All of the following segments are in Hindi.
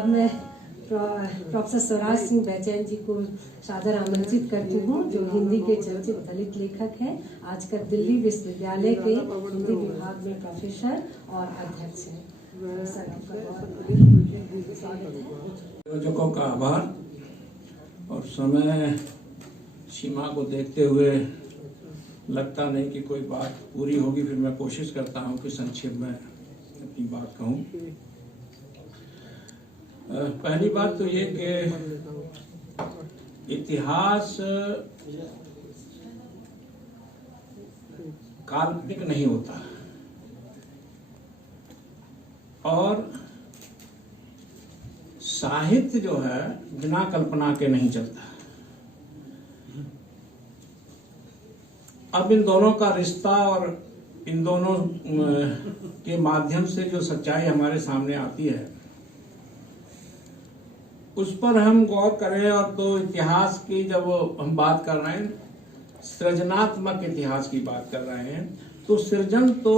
अब मैं प्रोफेसर स्वराज सिंह बैचैन जी को सादर आमंत्रित करती हूँ, जो हिंदी के चर्चित दलित लेखक हैं, आजकल दिल्ली विश्वविद्यालय के हिंदी विभाग में प्रोफेसर और अध्यक्ष हैं। आयोजकों का आभार और समय सीमा को देखते हुए लगता नहीं कि कोई बात पूरी होगी, फिर मैं कोशिश करता हूं कि संक्षेप में अपनी बात कहूं। पहली बात तो ये कि इतिहास काल्पनिक नहीं होता और साहित्य जो है बिना कल्पना के नहीं चलता। अब इन दोनों का रिश्ता और इन दोनों के माध्यम से जो सच्चाई हमारे सामने आती है उस पर हम गौर करें। और तो इतिहास की जब हम बात कर रहे हैं, सृजनात्मक इतिहास की बात कर रहे हैं, तो सृजन तो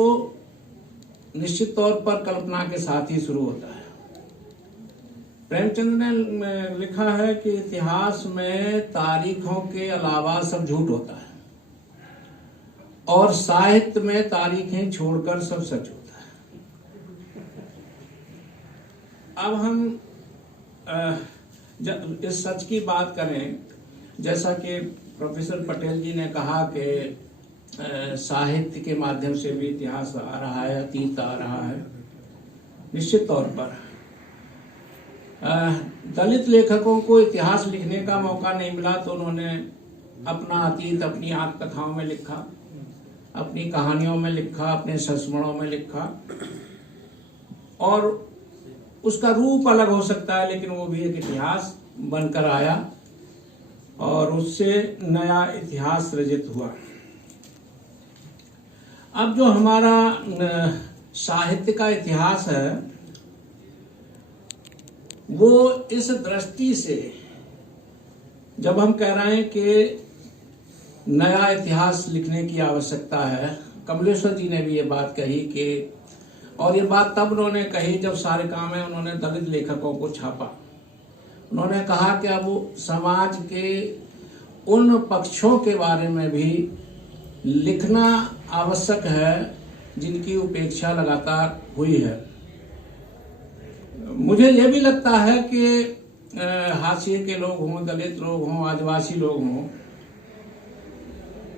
निश्चित तौर पर कल्पना के साथ ही शुरू होता है। प्रेमचंद ने लिखा है कि इतिहास में तारीखों के अलावा सब झूठ होता है और साहित्य में तारीखें छोड़कर सब सच होता है। अब हम जब इस सच की बात करें, जैसा कि प्रोफेसर पटेल जी ने कहा कि साहित्य के माध्यम से भी इतिहास आ रहा है, अतीत आ रहा है। निश्चित तौर पर दलित लेखकों को इतिहास लिखने का मौका नहीं मिला तो उन्होंने अपना अतीत अपनी आत्मकथाओं में लिखा, अपनी कहानियों में लिखा, अपने संस्मरणों में लिखा और उसका रूप अलग हो सकता है, लेकिन वो भी एक इतिहास बनकर आया और उससे नया इतिहास सृजित हुआ। अब जो हमारा साहित्य का इतिहास है वो इस दृष्टि से, जब हम कह रहे हैं कि नया इतिहास लिखने की आवश्यकता है, कमलेश्वर जी ने भी ये बात कही कि, और ये बात तब उन्होंने कही जब सारे काम में उन्होंने दलित लेखकों को छापा। उन्होंने कहा कि अब समाज के उन पक्षों के बारे में भी लिखना आवश्यक है जिनकी उपेक्षा लगातार हुई है। मुझे यह भी लगता है कि हाशिए के लोग हों, दलित लोग हों, आदिवासी लोग हों,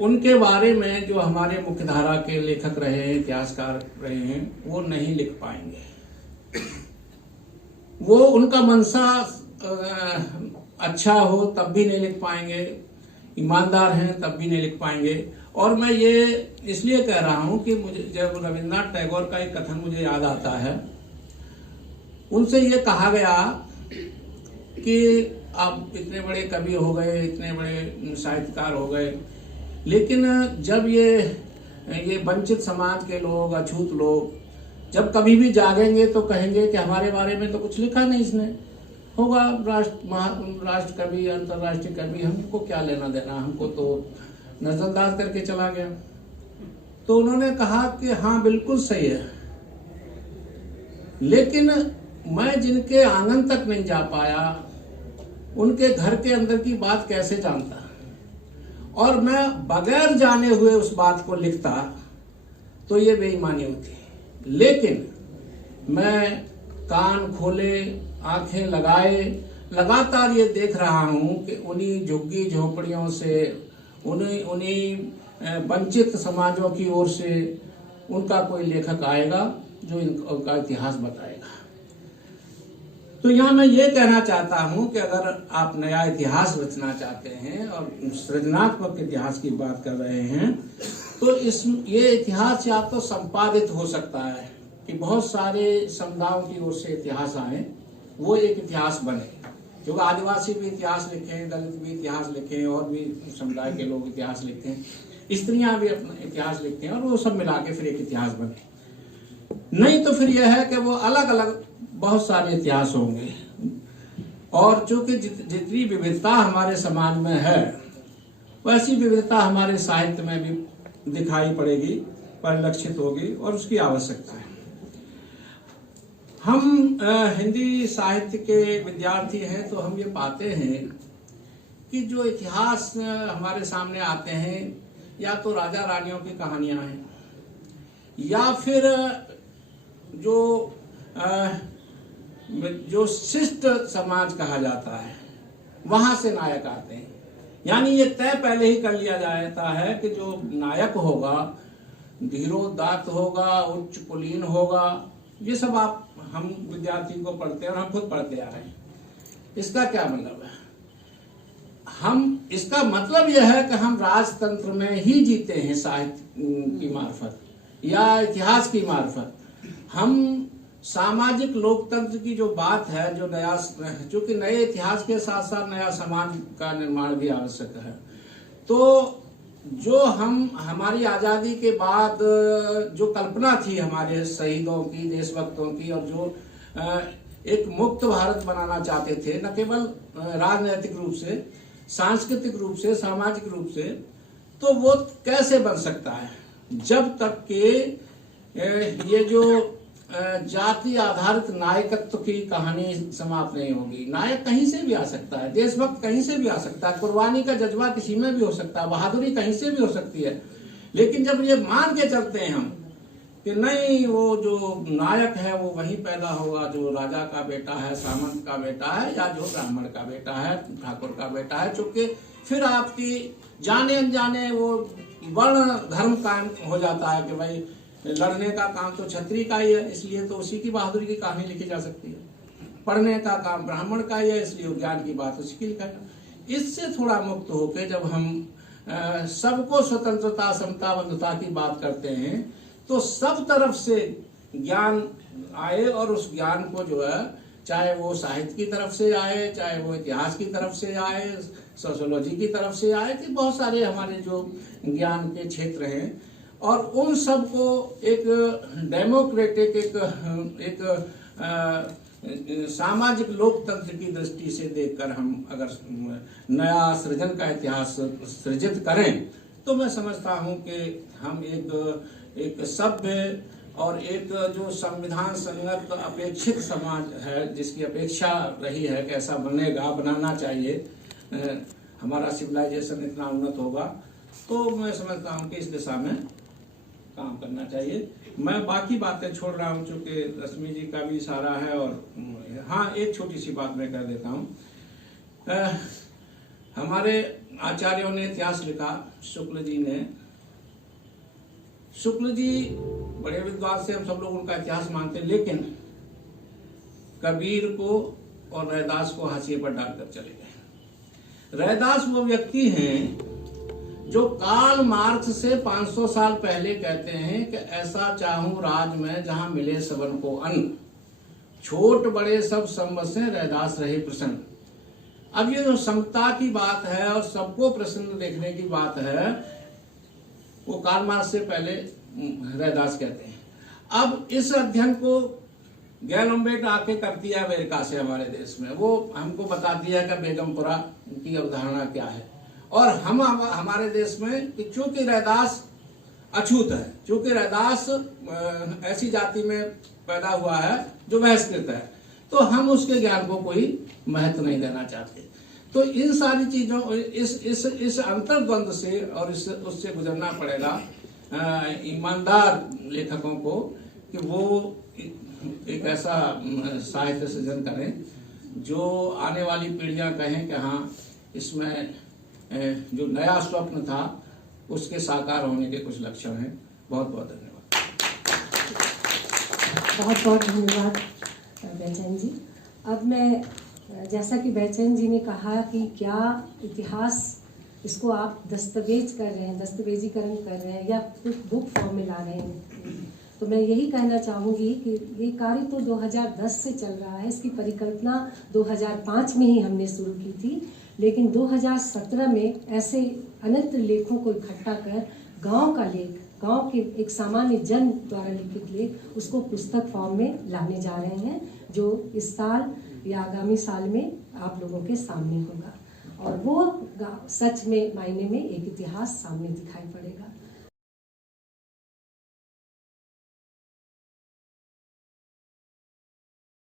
उनके बारे में जो हमारे मुख्यधारा के लेखक रहे हैं, इतिहासकार रहे हैं, वो नहीं लिख पाएंगे। वो उनका मनसा अच्छा हो तब भी नहीं लिख पाएंगे, ईमानदार हैं तब भी नहीं लिख पाएंगे। और मैं ये इसलिए कह रहा हूं कि मुझे जब रविन्द्रनाथ टैगोर का एक कथन मुझे याद आता है, उनसे ये कहा गया कि आप इतने बड़े कवि हो गए, इतने बड़े साहित्यकार हो गए, लेकिन जब ये वंचित समाज के लोग, अछूत लोग जब कभी भी जागेंगे तो कहेंगे कि हमारे बारे में तो कुछ लिखा नहीं इसने, होगा राष्ट्र कवि, अंतर्राष्ट्रीय कवि, हमको क्या लेना देना, हमको तो नजरअंदाज करके चला गया। तो उन्होंने कहा कि हाँ बिल्कुल सही है, लेकिन मैं जिनके आंगन तक नहीं जा पाया उनके घर के अंदर की बात कैसे जानता, और मैं बगैर जाने हुए उस बात को लिखता तो ये बेईमानी होती। लेकिन मैं कान खोले, आंखें लगाए, लगातार ये देख रहा हूं कि उन्हीं झुग्गी झोपड़ियों से, उन्हीं वंचित समाजों की ओर से उनका कोई लेखक आएगा जो इनका इतिहास बताएगा। तो यहाँ मैं ये कहना चाहता हूँ कि अगर आप नया इतिहास रचना चाहते हैं और सृजनात्मक इतिहास की बात कर रहे हैं, तो ये इतिहास या तो संपादित हो सकता है कि बहुत सारे समुदायों की ओर से इतिहास आए, वो एक इतिहास बने, क्योंकि आदिवासी भी इतिहास लिखें, दलित भी इतिहास लिखें, और भी समुदाय के लोग इतिहास लिखते हैं, स्त्रियां भी अपना इतिहास लिखते हैं, और वो सब मिला के फिर एक इतिहास बने। नहीं तो फिर यह है कि वो अलग अलग बहुत सारे इतिहास होंगे। और चूंकि जितनी विविधता हमारे समाज में है वैसी विविधता हमारे साहित्य में भी दिखाई पड़ेगी, परिलक्षित होगी, और उसकी आवश्यकता है। हम हिंदी साहित्य के विद्यार्थी हैं तो हम ये पाते हैं कि जो इतिहास हमारे सामने आते हैं या तो राजा रानियों की कहानियां हैं या फिर जो शिष्ट समाज कहा जाता है वहां से नायक आते हैं। यानी ये तय पहले ही कर लिया जाता है कि जो नायक होगा धीरोदात्त होगा, उच्च कुलीन होगा। ये सब हम विद्यार्थी को पढ़ते हैं और हम खुद पढ़ते आ रहे हैं। इसका क्या मतलब है? इसका मतलब यह है कि हम राजतंत्र में ही जीते हैं साहित्य की मार्फत या इतिहास की मार्फत। हम सामाजिक लोकतंत्र की जो बात है, जो नया, चूंकि नए इतिहास के साथ साथ नया समाज का निर्माण भी आवश्यक है, तो जो हमारी आजादी के बाद जो कल्पना थी हमारे शहीदों की, देशभक्तों की, और जो एक मुक्त भारत बनाना चाहते थे, न केवल राजनीतिक रूप से, सांस्कृतिक रूप से, सामाजिक रूप से, तो वो कैसे बन सकता है जब तक कि ये जो जाति आधारित नायकत्व की कहानी समाप्त नहीं होगी। नायक कहीं से भी आ सकता है, देशभक्त कहीं से भी आ सकता है, कुर्बानी का जज्बा किसी में भी हो सकता है, बहादुरी कहीं से भी हो सकती है। लेकिन जब ये मान के चलते हैं हम कि नहीं, वो जो नायक है वो वही पैदा होगा जो राजा का बेटा है, सामंत का बेटा है, या जो ब्राह्मण का बेटा है, ठाकुर का बेटा है, चूंकि फिर आपकी जाने अनजाने वो वर्ण धर्म कायम हो जाता है कि भाई लड़ने का काम तो क्षत्रिय का ही है, इसलिए तो उसी की बहादुरी की कहानी लिखी जा सकती है। पढ़ने का काम ब्राह्मण का ही है, इसलिए ज्ञान की बात उसी की लिखा है। इससे थोड़ा मुक्त होकर जब हम सबको स्वतंत्रता, समता, बंधुता की बात करते हैं तो सब तरफ से ज्ञान आए, और उस ज्ञान को जो है, चाहे वो साहित्य की तरफ से आए, चाहे वो इतिहास की तरफ से आए, सोशियोलॉजी की तरफ से आए, कि बहुत सारे हमारे जो ज्ञान के क्षेत्र हैं, और उन सब को एक डेमोक्रेटिक, एक सामाजिक लोकतंत्र की दृष्टि से देखकर हम अगर नया सृजन का इतिहास सृजित करें तो मैं समझता हूं कि हम एक सभ्य और एक जो संविधान संगत अपेक्षित समाज है, जिसकी अपेक्षा रही है कि ऐसा बनेगा, बनाना चाहिए, हमारा सिविलाइजेशन इतना उन्नत होगा, तो मैं समझता हूं कि इस दिशा में काम करना चाहिए। मैं बाकी बातें छोड़ रहा हूं चूंकि रश्मि जी का भी इशारा है। और हाँ, एक छोटी सी बात मैं कह देता हूं। हमारे आचार्यों ने इतिहास लिखा, शुक्ल जी ने। शुक्ल जी बड़े विद्वान से, हम सब लोग उनका इतिहास मानते हैं, लेकिन कबीर को और रैदास को हाशिए पर डालकर चले गए। रैदास वो व्यक्ति हैं जो कार्ल मार्क्स से 500 साल पहले कहते हैं कि ऐसा चाहूं राज में जहां मिले सबन को अन्न, छोट बड़े सब संबसें, रैदास रहे प्रसन्न। अब ये जो समता की बात है और सबको प्रसन्न देखने की बात है, वो कार्ल मार्क्स से पहले रैदास कहते हैं। अब इस अध्ययन को गैलम्बेट आके करती है अमेरिका से हमारे देश में। वो हमको बताती है कि बेगमपुरा की अवधारणा क्या है, और हम हमारे देश में चूंकि रैदास अछूत है, चूंकि रैदास ऐसी जाति में पैदा हुआ है जो बहिष्कृत है, तो हम उसके ज्ञान को कोई महत्व नहीं देना चाहते। तो इन सारी चीजों, इस अंतर्द्वंद से और उससे गुजरना पड़ेगा ईमानदार लेखकों को कि वो एक ऐसा साहित्य सृजन करें जो आने वाली पीढ़ियां कहें कि हाँ, इसमें जो नया स्वप्न था उसके साकार होने के कुछ लक्षण हैं। बहुत बहुत धन्यवाद। बहुत बहुत धन्यवाद बेचैन जी। अब मैं, जैसा कि बेचैन जी ने कहा कि क्या इतिहास, इसको आप दस्तावेज कर रहे हैं, दस्तावेजीकरण कर रहे हैं या कुछ बुक फॉर्म में ला रहे हैं, तो मैं यही कहना चाहूँगी कि ये कार्य तो 2010 से चल रहा है। इसकी परिकल्पना 2005 में ही हमने शुरू की थी, लेकिन 2017 में ऐसे अनंत लेखों को इकट्ठा कर गांव का लेख, गांव के एक सामान्य जन द्वारा लिखित लेख, उसको पुस्तक फॉर्म में लाने जा रहे हैं, जो इस साल या आगामी साल में आप लोगों के सामने होगा। और वो सच में मायने में एक इतिहास सामने दिखाई पड़ेगा।